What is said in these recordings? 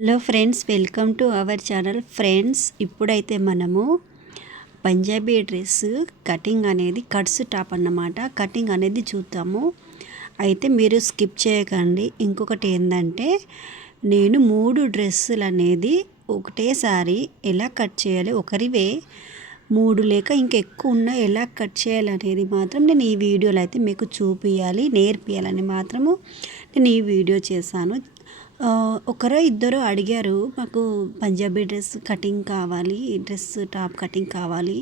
Hello friends, welcome to our channel. Friends, ఇప్పుడైతే మనము Punjabi dress cutting అనేది కట్స్ టాప్ అన్నమాట కటింగ్ అనేది చూద్దాము. అయితే మీరు స్కిప్ చేయకండి. ఇంకొకటి ఏంటంటే, నేను 3 డ్రెస్సులు అనేది ఒకటేసారి ఎలా కట్ చేయాలి, ఒకరివే 3 లేక ఇంకెక్కువ ఉన్న ఎలా కట్ చేయాలనేది మాత్రం నేను ఈ వీడియోలో అయితే మీకు చూపించాలి, నేర్పియాలని మాత్రము నేను ఈ వీడియో చేశాను. ఒకరో ఇద్దరు అడిగారు, మాకు పంజాబీ డ్రెస్ కటింగ్ కావాలి, డ్రెస్ టాప్ కటింగ్ కావాలి,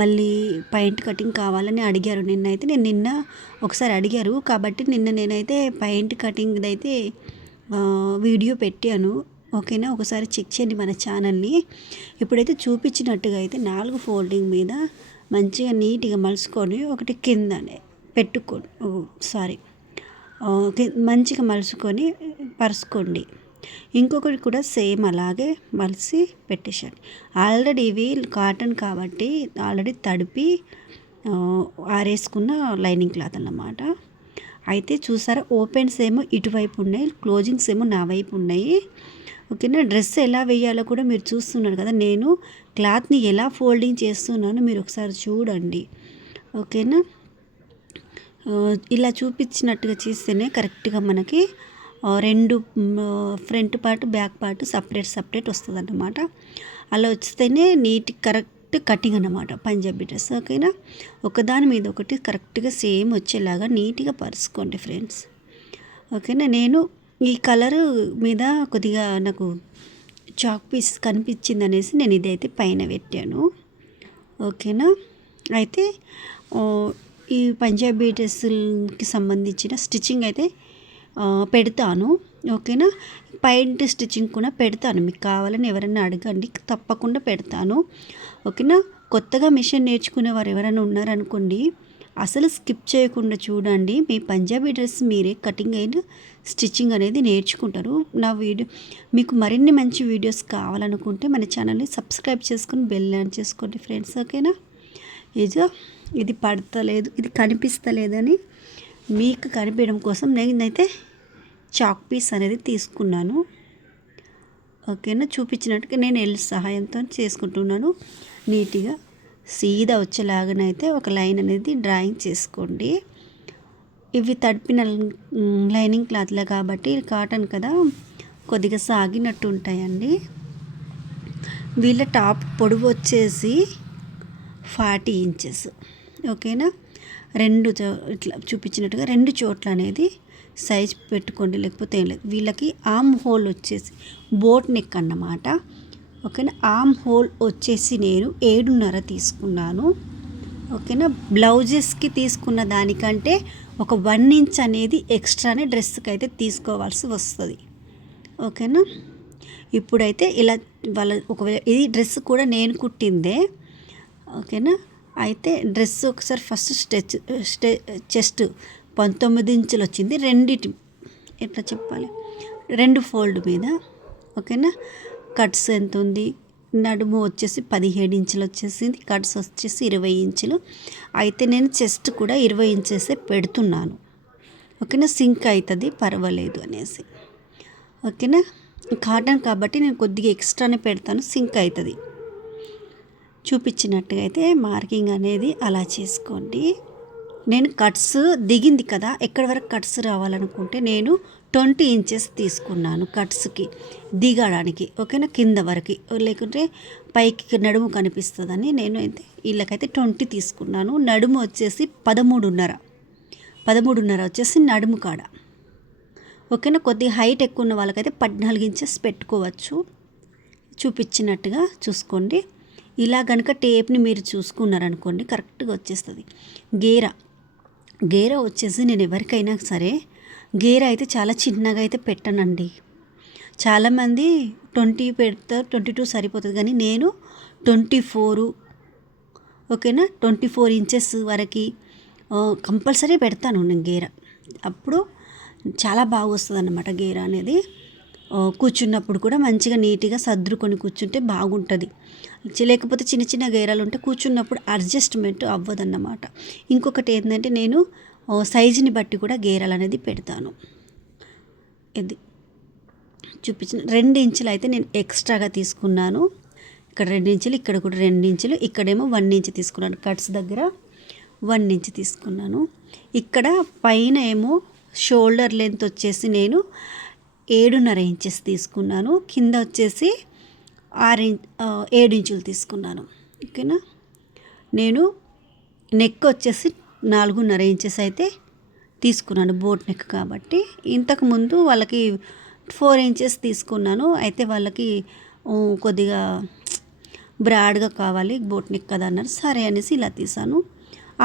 మళ్ళీ పాయింట్ కటింగ్ కావాలని అడిగారు. నిన్న ఒకసారి అడిగారు కాబట్టి నేనైతే పాయింట్ కటింగ్ది అయితే వీడియో పెట్టాను. ఓకేనా, ఒకసారి చెక్ చేయండి మన ఛానల్ని. ఇప్పుడైతే చూపించినట్టుగా అయితే 4 ఫోల్డింగ్ మీద మంచిగా నీట్గా మలుచుకొని ఒకటి కిందనే పెట్టుకోండి. మంచిగా మలుచుకొని పరుచుకోండి. ఇంకొకటి కూడా సేమ్ అలాగే మలిసి పెట్టేసండి. ఆల్రెడీ ఇవి కాటన్ కాబట్టి ఆల్రెడీ తడిపి ఆరేసుకున్న లైనింగ్ క్లాత్ అన్నమాట. అయితే చూసారా, ఓపెన్స్ ఏమో ఇటువైపు ఉన్నాయి, క్లోజింగ్స్ ఏమో నా వైపు ఉన్నాయి. ఓకేనా, డ్రెస్ ఎలా వేయాలో కూడా మీరు చూస్తున్నారు కదా, నేను క్లాత్ని ఎలా ఫోల్డింగ్ చేస్తున్నానో మీరు ఒకసారి చూడండి. ఓకేనా, ఇలా చూపించినట్టుగా చేస్తేనే కరెక్ట్గా మనకి 2 front part back part separate వస్తుంది అన్నమాట. అలా వస్తేనే నీట్ కరెక్ట్ కటింగ్ అన్నమాట పంజాబీ డ్రెస్. ఓకేనా, ఒకదాని మీద ఒకటి కరెక్ట్గా సేమ్ వచ్చేలాగా నీట్గా పరుచుకోండి ఫ్రెండ్స్. ఓకేనా, నేను ఈ కలరు మీద కొద్దిగా నాకు చాక్ పీస్ కనిపించింది అనేసి నేను ఇదైతే పైన పెట్టాను. ఓకేనా, అయితే ఈ పంజాబీ డ్రెస్సులకి సంబంధించిన స్టిచ్చింగ్ అయితే పెడతాను. ఓకేనా, పాయింట్ స్టిచ్చింగ్ కూడా పెడతాను. మీకు కావాలని ఎవరైనా అడగండి, తప్పకుండా పెడతాను. ఓకేనా, కొత్తగా మిషన్ నేర్చుకునే వారు ఎవరైనా ఉన్నారనుకోండి, అసలు స్కిప్ చేయకుండా చూడండి. మీ పంజాబీ డ్రెస్ మీరే కటింగ్ అయిన స్టిచ్చింగ్ అనేది నేర్చుకుంటారు. నా వీడియో మీకు మరిన్ని మంచి వీడియోస్ కావాలనుకుంటే మన ఛానల్ని సబ్స్క్రైబ్ చేసుకొని బెల్ ఆన్ చేసుకోండి ఫ్రెండ్స్. ఓకేనా, ఇది పడతలేదు, ఇది కనిపిస్తలేదని మీకు కనిపించడం కోసం నేనైతే చాక్ పీస్ అనేది తీసుకున్నాను. ఓకేనా, చూపించినట్టుగా నేను ఎల్ సహాయంతో చేసుకుంటున్నాను. నీట్గా సీదా వచ్చేలాగానైతే ఒక లైన్ అనేది డ్రాయింగ్ చేసుకోండి. ఇవి తడిపిన లైనింగ్ క్లాత్లే కాబట్టి కాటన్ కదా, కొద్దిగా సాగినట్టు ఉంటాయండి. వీళ్ళ టాప్ పొడవు వచ్చేసి 40 ఇంచెస్. ఓకేనా, ఇట్లా చూపించినట్టుగా 2 చోట్ల అనేది సైజ్ పెట్టుకోండి, లేకపోతే ఏం లేదు. వీళ్ళకి ఆర్మ్ హోల్ వచ్చేసి బోట్ నెక్ అన్నమాట. ఓకేనా, ఆర్మ్ హోల్ వచ్చేసి నేను 7.5 తీసుకున్నాను. ఓకేనా, బ్లౌజెస్కి తీసుకున్న దానికంటే ఒక 1 ఇంచ్ అనేది ఎక్స్ట్రానే డ్రెస్కి అయితే తీసుకోవాల్సి వస్తుంది. ఓకేనా, ఇప్పుడైతే ఇలా ఒకవేళ ఇది డ్రెస్ కూడా నేను కుట్టిందే. ఓకేనా, అయితే డ్రెస్ ఒకసారి ఫస్ట్ చెస్ట్ 19 ఇంచులు వచ్చింది, ఎట్లా చెప్పాలి, 2 ఫోల్డ్ మీద. ఓకేనా, కట్స్ ఎంత ఉంది, నడుము వచ్చేసి 17 ఇంచులు వచ్చేసింది, కట్స్ వచ్చేసి 20 ఇంచులు. అయితే నేను చెస్ట్ కూడా 20 ఇంచెసే పెడుతున్నాను. ఓకేనా, సింక్ అవుతుంది పర్వాలేదు అనేసి. ఓకేనా, కాటన్ కాబట్టి నేను కొద్దిగా ఎక్స్ట్రానే పెడతాను, సింక్ అవుతుంది. చూపించినట్టుగా అయితే మార్కింగ్ అనేది అలా చేసుకోండి. నేను కట్స్ దిగింది కదా, ఎక్కడి వరకు కట్స్ రావాలనుకుంటే నేను 20 ఇంచెస్ తీసుకున్నాను కట్స్కి దిగడానికి. ఓకేనా, కింద వరకు, లేకుంటే పైకి నడుము కనిపిస్తుందని నేను అయితే వీళ్ళకైతే 20 తీసుకున్నాను. నడుము వచ్చేసి 13.5 వచ్చేసి నడుము కాడ. ఓకేనా, కొద్దిగా హైట్ ఎక్కువ ఉన్న వాళ్ళకైతే 14 ఇంచెస్ పెట్టుకోవచ్చు. చూపించినట్టుగా చూసుకోండి. ఇలా కనుక టేప్ని మీరు చూసుకున్నారనుకోండి కరెక్ట్గా వచ్చేస్తుంది. గేర వచ్చేసి నేను ఎవరికైనా సరే గేర అయితే చాలా చిన్నగా అయితే పెట్టానండి. చాలామంది 20 పెడతారు, 22 సరిపోతుంది, కానీ నేను 24, ఓకేనా, 24 ఇంచెస్ వరకు కంపల్సరీ పెడతాను నేను గేర. అప్పుడు చాలా బాగా వస్తుంది అన్నమాట గేర అనేది. కూర్చున్నప్పుడు కూడా మంచిగా నీట్గా సర్దుకొని కూర్చుంటే బాగుంటుంది. లేకపోతే చిన్న చిన్న గేరాలు ఉంటే కూర్చున్నప్పుడు అడ్జస్ట్మెంట్ అవ్వదన్నమాట. ఇంకొకటి ఏంటంటే, నేను సైజుని బట్టి కూడా గేరాలు అనేది పెడతాను. ఇది చూపించిన 2 ఇంచులు అయితే నేను ఎక్స్ట్రాగా తీసుకున్నాను. ఇక్కడ 2 ఇంచులు, ఇక్కడ కూడా 2 ఇంచులు, ఇక్కడేమో 1 ఇంచ్ తీసుకున్నాను. కట్స్ దగ్గర 1 ఇంచ్ తీసుకున్నాను. ఇక్కడ పైన ఏమో షోల్డర్ లెంత్ వచ్చేసి నేను 7.5 ఇంచెస్ తీసుకున్నాను. కింద వచ్చేసి 7 ఇంచులు తీసుకున్నాను. ఓకేనా. నేను నెక్ వచ్చేసి 4.5 ఇంచెస్ అయితే తీసుకున్నాను, బోట్ నెక్ కాబట్టి. ఇంతకుముందు వాళ్ళకి 4 ఇంచెస్ తీసుకున్నాను. అయితే వాళ్ళకి కొద్దిగా బ్రాడ్గా కావాలి బోట్ నెక్ కదా అన్నారు. సరే అనేసి ఇలా తీసాను.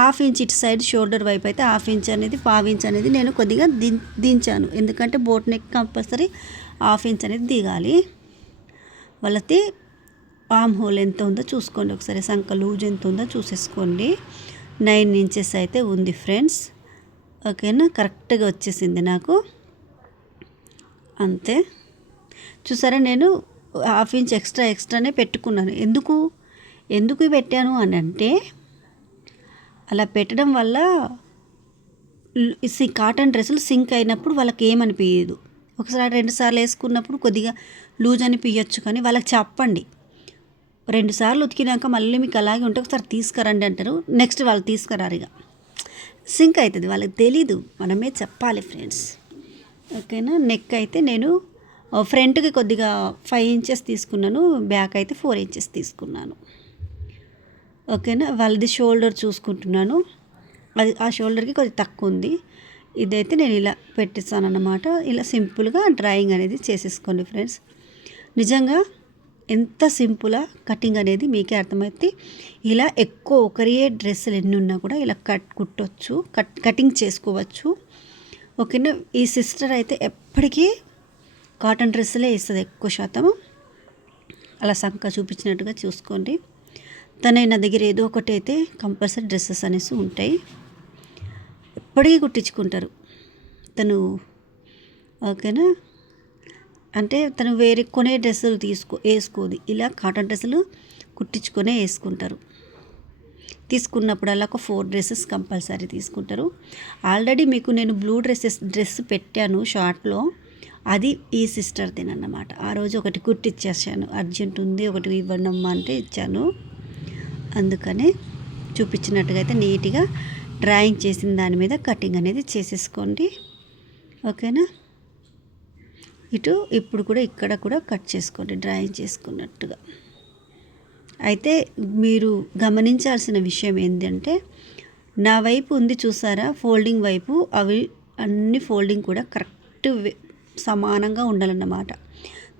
1/2 ఇంచ్ ఇటు సైడ్ షోల్డర్ వైపు అయితే 1/2 ఇంచ్ అనేది 1/2 ఇంచ్ అనేది నేను కొద్దిగా దించాను. ఎందుకంటే బోట్ నెక్ కంపల్సరీ 1/2 ఇంచ్ అనేది దిగాలి. వాళ్ళకి ఆర్మ్ హోల్ ఎంత ఉందో చూసుకోండి ఒకసారి, సంక లూజ్ ఎంత ఉందో చూసేసుకోండి. 9 ఇంచెస్ అయితే ఉంది ఫ్రెండ్స్. ఓకేనా, కరెక్ట్గా వచ్చేసింది నాకు. అంతే. చూసారా, నేను 1/2 ఇంచ్ ఎక్స్ట్రానే పెట్టుకున్నాను. ఎందుకు పెట్టాను అని అంటే, అలా పెట్టడం వల్ల కాటన్ డ్రెస్సులు సింక్ అయినప్పుడు వాళ్ళకి ఏమనిపించదు. ఒకసారి 2 సార్లు వేసుకున్నప్పుడు కొద్దిగా లూజ్ అనిపించచ్చు, కానీ వాళ్ళకి చెప్పండి 2 సార్లు ఉతికినాక మళ్ళీ మీకు అలాగే ఉంటే ఒకసారి తీసుకురండి అంటారు. నెక్స్ట్ వాళ్ళు తీసుకురారు, ఇక సింక్ అవుతుంది. వాళ్ళకి తెలీదు, మనమే చెప్పాలి ఫ్రెండ్స్. ఓకేనా. నెక్ అయితే నేను ఫ్రంట్కి కొద్దిగా 5 ఇంచెస్ తీసుకున్నాను, బ్యాక్ అయితే 4 ఇంచెస్ తీసుకున్నాను. ఓకేనా. వాళ్ళది షోల్డర్ చూసుకుంటున్నాను, అది ఆ షోల్డర్కి కొద్దిగా తక్కువ ఉంది. ఇదైతే నేను ఇలా పెట్టిస్తాను అన్నమాట. ఇలా సింపుల్గా డ్రాయింగ్ అనేది చేసేసుకోండి ఫ్రెండ్స్. నిజంగా ఎంత సింపుల్గా కటింగ్ అనేది మీకే అర్థమవుతుంది. ఇలా ఎక్కువ ఒకరే డ్రెస్సులు ఎన్ని ఉన్నా కూడా ఇలా కుట్టొచ్చు, కటింగ్ చేసుకోవచ్చు. ఓకేనా. ఈ సిస్టర్ అయితే ఎప్పటికీ కాటన్ డ్రెస్సులే వేస్తుంది ఎక్కువ శాతం. అలా సంక చూపించినట్టుగా చూసుకోండి. తనైనా దగ్గర ఏదో ఒకటి అయితే కంపల్సరీ డ్రెస్సెస్ అనేసి ఉంటాయి, ఎప్పటికీ కుట్టించుకుంటారు తను. ఓకేనా. అంటే తను వేరే కొనే డ్రెస్సులు వేసుకోదు, ఇలా కాటన్ డ్రెస్సులు కుట్టించుకొనే వేసుకుంటారు. తీసుకున్నప్పుడల్లా ఒక 4 డ్రెస్సెస్ కంపల్సరీ తీసుకుంటారు. ఆల్రెడీ మీకు నేను బ్లూ డ్రెస్ పెట్టాను షార్ట్లో, అది ఈ సిస్టర్దేనన్నమాట. ఆ రోజు ఒకటి కుట్టిచ్చేసాను, అర్జెంట్ ఉంది ఒకటి ఇవ్వండమ్మా అంటే ఇచ్చాను. అందుకనే చూపించినట్టుగా అయితే నీట్గా డ్రాయింగ్ చేసిన దాని మీద కటింగ్ అనేది చేసేసుకోండి. ఓకేనా. ఇప్పుడు కూడా ఇక్కడ కూడా కట్ చేసుకోండి డ్రాయింగ్ చేసుకున్నట్టుగా. అయితే మీరు గమనించాల్సిన విషయం ఏంటంటే, నా వైపు ఉంది చూసారా ఫోల్డింగ్ వైపు, అవి అన్ని ఫోల్డింగ్ కూడా కరెక్ట్ సమానంగా ఉండాలన్నమాట.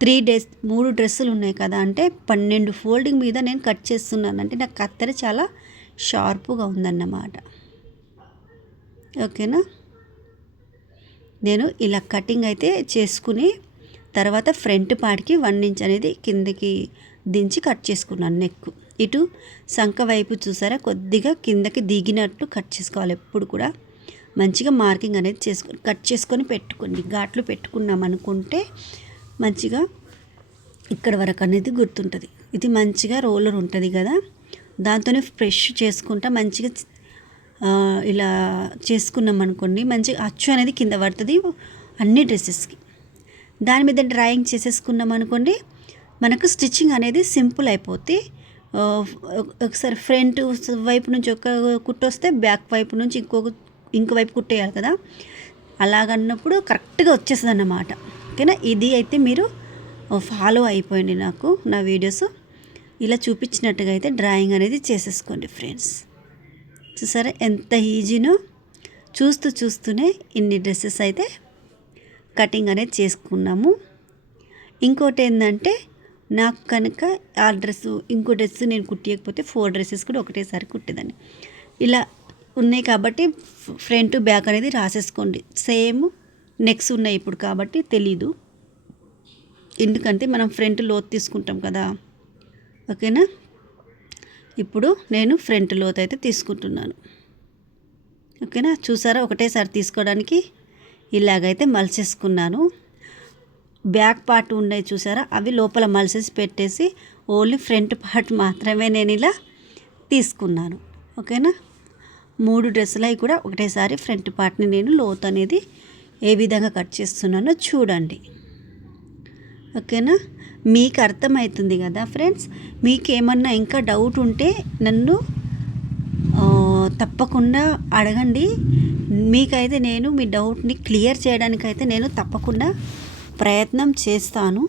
3 డ్రెస్సులు ఉన్నాయి కదా, అంటే 12 ఫోల్డింగ్ మీద నేను కట్ చేస్తున్నాను. అంటే నాకు కత్తెర చాలా షార్ప్గా ఉందన్నమాట. ఓకేనా. నేను ఇలా కటింగ్ అయితే చేసుకుని తర్వాత ఫ్రంట్ పార్ట్కి 1 ఇంచ్ అనేది కిందకి దించి కట్ చేసుకున్నాను. నెక్ ఇటు సంక వైపు చూసారా కొద్దిగా కిందకి దిగినట్టు కట్ చేసుకోవాలి. ఎప్పుడు కూడా మంచిగా మార్కింగ్ అనేది కట్ చేసుకొని పెట్టుకోండి. ఘాట్లు పెట్టుకున్నాం అనుకుంటే మంచిగా ఇక్కడ వరకు అనేది గుర్తుంటుంది. ఇది మంచిగా రోలర్ ఉంటుంది కదా, దాంతోనే ఫ్రెష్ చేసుకుంటా మంచిగా ఇలా చేసుకున్నాం అనుకోండి, మంచిగా అచ్చు అనేది కింద పడుతుంది అన్ని డ్రెస్సెస్కి. దాని మీద డ్రాయింగ్ చేసేసుకున్నాం అనుకోండి, మనకు స్టిచ్చింగ్ అనేది సింపుల్ అయిపోతే, ఒకసారి ఫ్రంట్ వైపు నుంచి ఒక కుట్టు వస్తే బ్యాక్ వైపు నుంచి ఇంకో వైపు కుట్టేయాలి కదా, అలాగన్నప్పుడు కరెక్ట్గా వచ్చేస్తుంది అన్నమాట. ఓకేనా. ఇది అయితే మీరు ఫాలో అయిపోయింది నాకు నా వీడియోస్ ఇలా చూపించినట్టుగా అయితే డ్రాయింగ్ అనేది చేసేసుకోండి ఫ్రెండ్స్. చూసారా ఎంత ఈజీనో, చూస్తూనే ఇన్ని డ్రెస్సెస్ అయితే కటింగ్ అనేది చేసుకున్నాము. ఇంకోటి ఏంటంటే, నాకు కనుక ఆ ఇంకో డ్రెస్ నేను కుట్టియకపోతే 4 డ్రెస్సెస్ కూడా ఒకటేసారి కుట్టేదాన్ని. ఇలా ఉన్నాయి కాబట్టి ఫ్రంట్ బ్యాక్ అనేది రాసేసుకోండి. సేమ్ నెక్స్ ఉన్నాయి ఇప్పుడు కాబట్టి తెలీదు, ఎందుకంటే మనం ఫ్రంట్ లోతు తీసుకుంటాం కదా. ఓకేనా. ఇప్పుడు నేను ఫ్రంట్ లోతు అయితే తీసుకుంటున్నాను. ఓకేనా. చూసారా ఒకటేసారి తీసుకోవడానికి ఇలాగైతే మలిచేసుకున్నాను. బ్యాక్ పార్ట్ ఉన్నాయి చూసారా, అవి లోపల మలిసేసి పెట్టేసి ఓన్లీ ఫ్రంట్ పార్ట్ మాత్రమే నేను ఇలా తీసుకున్నాను. ఓకేనా. 3 డ్రెస్సులు అవి కూడా ఒకటేసారి ఫ్రంట్ పార్ట్ని నేను లోతు అనేది ఏ విధంగా కట్ చేస్తున్నానో చూడండి. ఓకేనా? మీకు అర్థమవుతుంది కదా ఫ్రెండ్స్? మీకు ఏమన్నా ఇంకా డౌట్ ఉంటే నన్ను తప్పకుండా అడగండి. మీకైతే నేను మీ డౌట్ని క్లియర్ చేయడానికైతే నేను తప్పకుండా ప్రయత్నం చేస్తాను.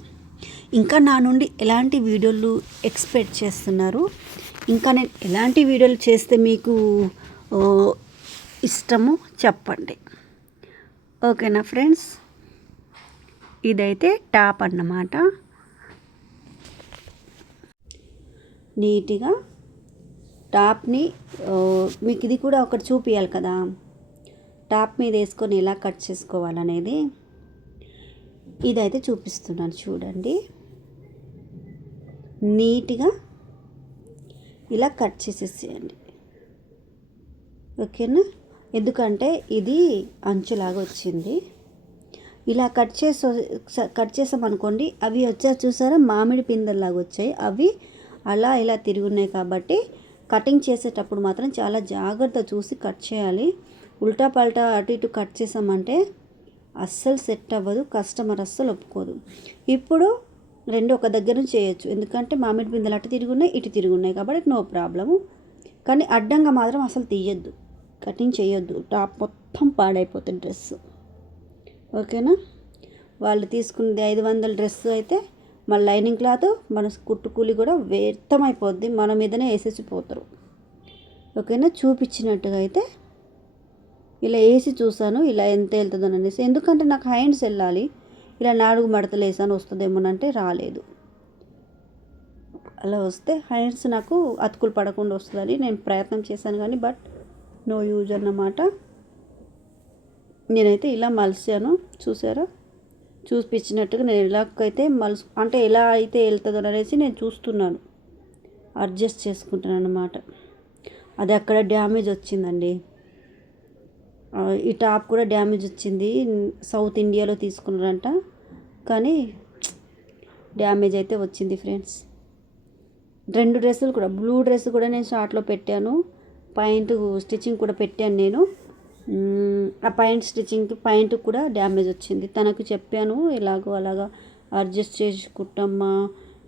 ఇంకా నా నుండి ఎలాంటి వీడియోలు ఎక్స్పెక్ట్ చేస్తున్నారు, ఇంకా నేను ఎలాంటి వీడియోలు చేస్తే మీకు ఇష్టమో చెప్పండి. ఓకేనా ఫ్రెండ్స్? ఇదైతే టాప్ అన్నమాట. నీట్గా టాప్ని మీకు ఇది కూడా ఒకటి చూపించాలి కదా, టాప్ మీద వేసుకొని ఎలా కట్ చేసుకోవాలనేది. ఇదైతే చూపిస్తున్నాను చూడండి. నీట్గా ఇలా కట్ చేసేసేయండి. ఓకేనా? ఎందుకంటే ఇది అంచులాగా వచ్చింది. ఇలా కట్ చేసామనుకోండి, అవి వచ్చారు చూసారా, మామిడి పిందెల్లాగా వచ్చాయి. అవి అలా ఇలా తిరిగి ఉన్నాయి కాబట్టి కటింగ్ చేసేటప్పుడు మాత్రం చాలా జాగ్రత్త చూసి కట్ చేయాలి. ఉల్టా పల్టా అటు ఇటు కట్ చేసామంటే అస్సలు సెట్ అవ్వదు, కస్టమర్ అస్సలు ఒప్పుకోదు. ఇప్పుడు రెండు ఒక దగ్గర నుంచి చేయొచ్చు, ఎందుకంటే మామిడి పిందెలు అటు తిరిగి ఉన్నాయి, ఇటు తిరిగి ఉన్నాయి కాబట్టి నో ప్రాబ్లము. కానీ అడ్డంగా మాత్రం అసలు తీయద్దు, కటింగ్ చేయొద్దు. టాప్ మొత్తం పాడైపోతుంది డ్రెస్. ఓకేనా? వాళ్ళు తీసుకున్నది 500 డ్రెస్ అయితే మన లైనింగ్ క్లాత్, మన కుట్టు కూలి కూడా వ్యర్థమైపోద్ది, మన మీదనే వేసేసిపోతారు. ఓకేనా? చూపించినట్టుగా అయితే ఇలా వేసి చూసాను, ఇలా ఎంత వెళ్తుందో అనేసి. ఎందుకంటే నాకు హ్యాండ్స్ వెళ్ళాలి. ఇలా 4 మడతలు వేసాను, వస్తుందేమోనంటే రాలేదు. అలా వస్తే హ్యాండ్స్ నాకు అతుకులు పడకుండా వస్తుందని నేను ప్రయత్నం చేశాను, కానీ బట్ నో యూజ్ అన్నమాట. నేనైతే ఇలా మలిచాను, చూసారా? చూపించినట్టుగా నేను ఇలాగైతే అంటే ఎలా అయితే వెళ్తుందో అనేసి నేను చూస్తున్నాను, అడ్జస్ట్ చేసుకుంటున్నాను అన్నమాట. అది అక్కడ డ్యామేజ్ వచ్చిందండి. ఈ టాప్ కూడా డ్యామేజ్ వచ్చింది. సౌత్ ఇండియాలో తీసుకున్నారంట, కానీ డ్యామేజ్ అయితే వచ్చింది ఫ్రెండ్స్. 2 డ్రెస్సులు కూడా, బ్లూ డ్రెస్ కూడా నేను షార్ట్లో పెట్టాను, పాయింట్ స్టిచ్చింగ్ కూడా పెట్టాను నేను. ఆ పాయింట్ కూడా డ్యామేజ్ వచ్చింది. తనకు చెప్పాను ఎలాగో అలాగా అడ్జస్ట్ చేసి కుట్టమ్మా,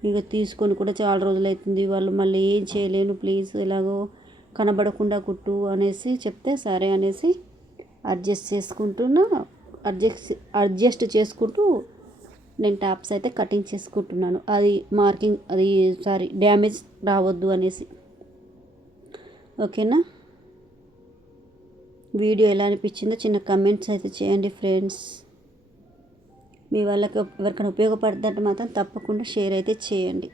ఇక తీసుకొని కూడా చాలా రోజులు అవుతుంది, వాళ్ళు మళ్ళీ ఏం చేయలేను, ప్లీజ్ ఎలాగో కనబడకుండా కుట్టు అనేసి చెప్తే సరే అనేసి అడ్జస్ట్ చేసుకుంటూ నేను టాప్స్ అయితే కటింగ్ చేసుకుంటున్నాను. అది డ్యామేజ్ రావద్దు అనేసి. ఓకేనా? వీడియో ఎలా అనిపించిందో చిన్న కమెంట్స్ అయితే చేయండి ఫ్రెండ్స్. మీ వాళ్ళకి ఎవరికైనా ఉపయోగపడుతుందంటే మాత్రం తప్పకుండా షేర్ అయితే చేయండి.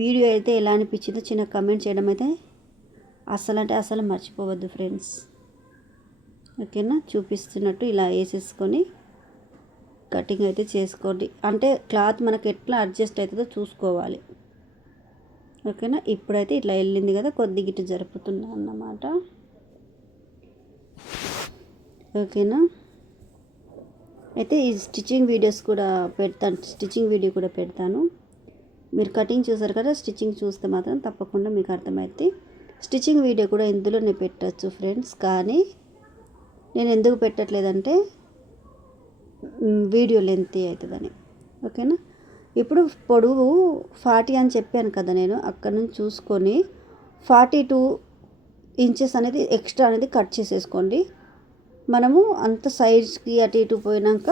వీడియో అయితే ఎలా అనిపించిందో చిన్న కమెంట్ చేయడం అయితే అసలు మర్చిపోవద్దు ఫ్రెండ్స్. ఓకేనా? చూపిస్తున్నట్టు ఇలా వేసేసుకొని కటింగ్ అయితే చేసుకోండి. అంటే క్లాత్ మనకి ఎట్లా అడ్జస్ట్ అవుతుందో చూసుకోవాలి. ఓకేనా? ఇప్పుడైతే ఇట్లా వెళ్ళింది కదా, కొద్దిగా ఇటు జరుపుతున్నా అన్నమాట. ఓకేనా? అయితే ఈ స్టిచ్చింగ్ వీడియో కూడా పెడతాను. మీరు కటింగ్ చూసారు కదా, స్టిచ్చింగ్ చూస్తే మాత్రం తప్పకుండా మీకు అర్థమవుతుంది. స్టిచ్చింగ్ వీడియో కూడా ఇందులోనే పెట్టచ్చు ఫ్రెండ్స్, కానీ నేను ఎందుకు పెట్టట్లేదంటే వీడియో లెంత్ అవుతుందని. ఓకేనా? ఇప్పుడు పొడవు 40 అని చెప్పాను కదా నేను, అక్కడ నుంచి చూసుకొని 42 ఇంచెస్ అనేది ఎక్స్ట్రా అనేది కట్ చేసేసుకోండి. మనము అంత సైడ్స్కి అటు ఇటు పోయినాక,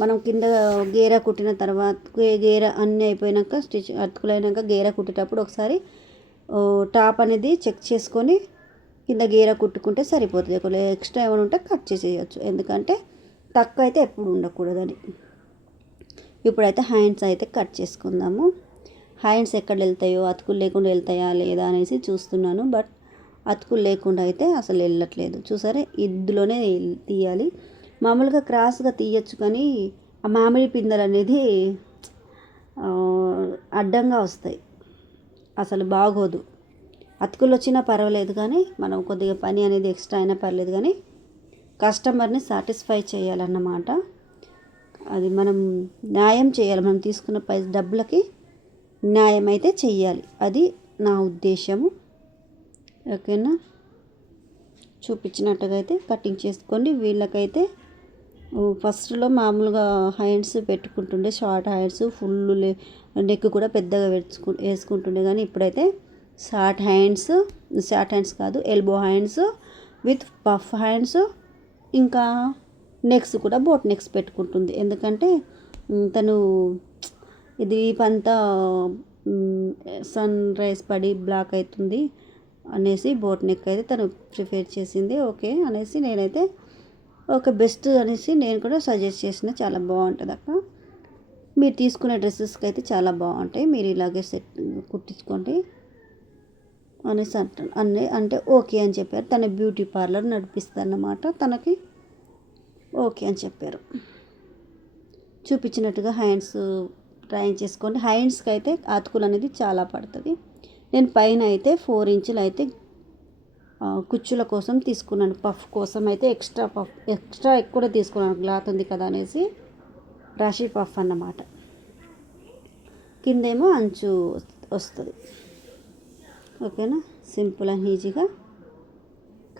మనం కింద గేరా కుట్టిన తర్వాత గేరా అన్నీ అయిపోయినాక, స్టిచ్ అతుకులైనాక గేరా కుట్టేటప్పుడు ఒకసారి టాప్ అనేది చెక్ చేసుకొని కింద గేరా కుట్టుకుంటే సరిపోతుంది. ఒకవేళ ఎక్స్ట్రా ఏమైనా ఉంటే కట్ చేసేయచ్చు, ఎందుకంటే తక్కువ అయితే ఎప్పుడు ఉండకూడదని. ఇప్పుడైతే హ్యాండ్స్ అయితే కట్ చేసుకుందాము. హ్యాండ్స్ ఎక్కడ వెళ్తాయో, అతుకులు లేకుండా వెళ్తాయా లేదా అనేసి చూస్తున్నాను, బట్ అతుకులు లేకుండా అయితే అసలు వెళ్ళట్లేదు. చూసారా? ఇందులోనే తీయాలి. మామూలుగా క్రాస్గా తీయచ్చు, కానీ ఆ మామిడి పిందెలు అనేది అడ్డంగా వస్తాయి, అసలు బాగోదు. అతుకులు వచ్చినా పర్వాలేదు, కానీ మనం కొద్దిగా పని అనేది ఎక్స్ట్రా అయినా పర్లేదు, కానీ కస్టమర్ని సాటిస్ఫై చేయాలన్నమాట. అది మనం న్యాయం చేయాలి, మనం తీసుకున్న డబ్బులకి న్యాయం అయితే చెయ్యాలి, అది నా ఉద్దేశము. ఓకేనా? చూపించినట్టుగా అయితే కటింగ్ చేసుకోండి. వీళ్ళకైతే ఫస్ట్లో మామూలుగా హ్యాండ్స్ పెట్టుకుంటుండే, షార్ట్ హ్యాండ్స్ ఫుల్ నెక్ కూడా పెద్దగా వేసుకుంటుండే. కానీ ఇప్పుడైతే షార్ట్ హ్యాండ్స్ కాదు, elbow hands with puff hands, ఇంకా నెక్స్ కూడా బోట్ నెక్స్ పెట్టుకుంటుంది. ఎందుకంటే తను ఇది పంతా సన్ రైజ్ పడి బ్లాక్ అవుతుంది అనేసి బోట్ నెక్ అయితే తను ప్రిఫేర్ చేసింది. ఓకే అనేసి నేనైతే ఒక బెస్ట్ అనేసి నేను కూడా సజెస్ట్ చేసిన. చాలా బాగుంటుంది అక్క, మీరు తీసుకునే డ్రెస్సెస్కి అయితే చాలా బాగుంటాయి, మీరు ఇలాగే కుట్టించుకోండి అనేసి అంటే ఓకే అని చెప్పారు. తన బ్యూటీ పార్లర్ నడిపిస్తారన్నమాట. తనకి ఓకే అని చెప్పారు. చూపించినట్టుగా హ్యాండ్స్ డ్రాయింగ్ చేసుకోండి. హ్యాండ్స్కి అయితే అతుకులు అనేది చాలా పడుతుంది. నేను పైన అయితే 4 ఇంచులు అయితే కుచ్చుల కోసం తీసుకున్నాను. పఫ్ కోసం అయితే ఎక్స్ట్రా ఎక్కువ తీసుకున్నాను, క్లాత్ ఉంది కదా అనేసి. రాశి పఫ్ అన్నమాట. కిందేమో అంచు వస్తుంది. ఓకేనా, సింపుల్ అండ్ ఈజీగా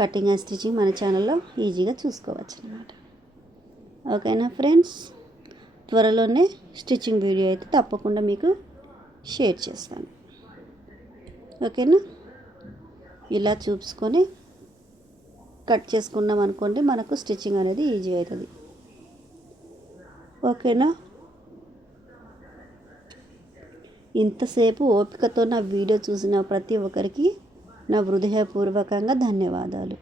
కటింగ్ అండ్ స్టిచ్చింగ్ మన ఛానల్లో ఈజీగా చూసుకోవచ్చు అన్నమాట. ఓకేనా ఫ్రెండ్స్, త్వరలోనే స్టిచ్చింగ్ వీడియో అయితే తప్పకుండా మీకు షేర్ చేస్తాను. ఓకేనా, ఇలా చూసుకొని కట్ చేసుకున్నాం అనుకోండి, మనకు స్టిచ్చింగ్ అనేది ఈజీ అవుతుంది. ఓకేనా, ఇంతసేపు ఓపికతో నా వీడియో చూసిన ప్రతి ఒక్కరికి నా హృదయపూర్వకంగా ధన్యవాదాలు.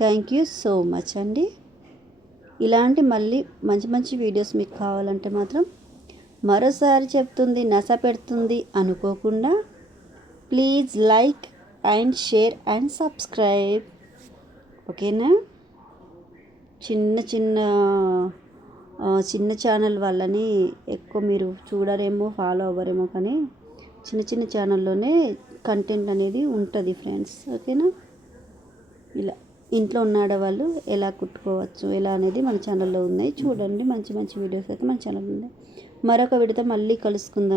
థ్యాంక్ యూ సో మచ్ అండి. ఇలాంటి మళ్ళీ మంచి మంచి వీడియోస్ మీకు కావాలంటే మాత్రం మరోసారి చెప్తుంది, నస పెడుతుంది అనుకోకుండా please like and share and subscribe. ఓకేనా, చిన్న ఛానల్ వాళ్ళని ఎక్కువ మీరు చూడరేమో, ఫాలో అవ్వరేమో, కానీ చిన్న ఛానల్లోనే కంటెంట్ అనేది ఉంటుంది ఫ్రెండ్స్. ఓకేనా, ఇలా ఇంట్లో ఉన్న ఆడవాళ్ళు ఎలా కుట్టుకోవచ్చు ఎలా అనేది మన ఛానల్లో ఉన్నాయి, చూడండి. మంచి మంచి వీడియోస్ అయితే మన ఛానల్ ఉంది. మరొక వీడియోతో మళ్ళీ కలుసుకుందాం.